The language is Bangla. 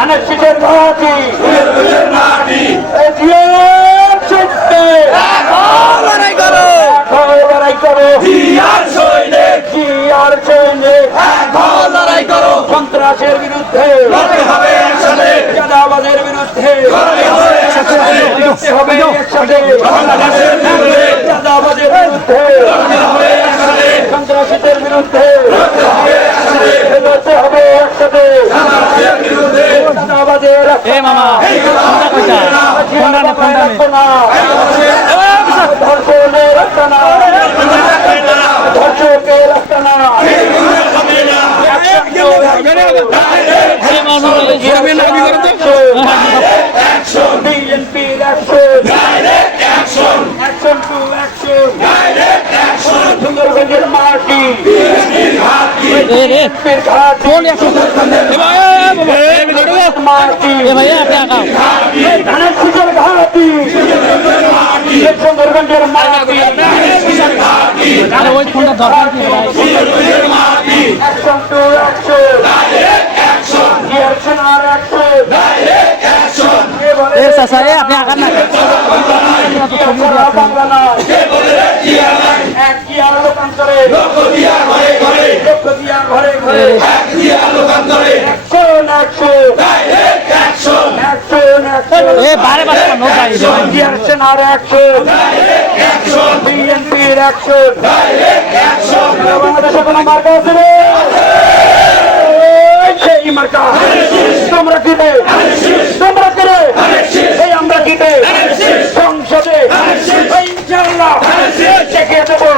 ধানের শীষের ঘাটি লড়াই করো লড়াই করো লড়াই করো সন্ত্রাসের বিরুদ্ধে চাঁদাবাজের বিরুদ্ধে হবে একসাথে চাঁদাবাজের বিরুদ্ধে সন্ত্রাসীদের বিরুদ্ধে লড়তে হবে একসাথে চাঁদাবাজের ধর্ষণের রাস্তা না ধর্ষকের রাস্তা না বিএনপির অ্যাকশন টু অ্যাকশন সুন্দরগঞ্জের মাটি বিএনপির ঘাটি মাটি ধানের শীষের ঘাটি সুন্দরগঞ্জের মাটি অ্যাকশন টু অ্যাকশন আর অ্যাকশন আপনি আঁকার না বাংলা নয় এক কি আর লোকান্তরে লক্ষ দিয়া ঘরে ঘরে অ্যাকশন আর অ্যাকশন বিএনপির অ্যাকশন বাংলাদেশে কোনো মার্কা আছে রে সেই মার্কা তোমরা কিনে এই আমরা কিনে সংসদে ইনশাআল্লাহ দেখে দেবো।